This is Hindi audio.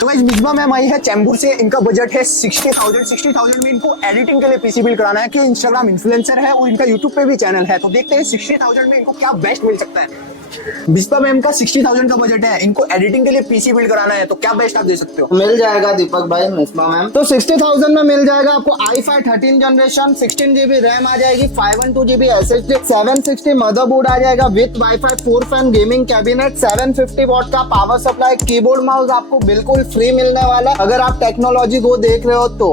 तो गाइस बिस्वा मैम आई है चैम्बूर से। इनका बजट है 60,000। 60,000 में इनको एडिटिंग के लिए पीसी बिल्ड कराना है कि इंस्टाग्राम इन्फ्लुएंसर है और इनका यूट्यूब पे भी चैनल है। तो देखते हैं 60,000 में इनको क्या बेस्ट मिल सकता है। बिस्वा मैम का 60,000 का बजट है, इनको एडिटिंग के लिए पीसी बिल्ड कराना है, तो क्या बेस्ट आप दे सकते हो? मिल जाएगा दीपक भाई बिस्वा मैम। तो 60,000 में मिल जाएगा आपको i5 13 जनरेशन, 16GB रैम आ जाएगी, 512GB SSD, 760 मदरबोर्ड आ जाएगा with wifi, 4 fan gaming cabinet, 750 what का पावर सप्लाई, कीबोर्ड माउस आपको बिल्कुल फ्री मिलने वाला अगर आप टेक्नोलॉजी को देख रहे हो तो।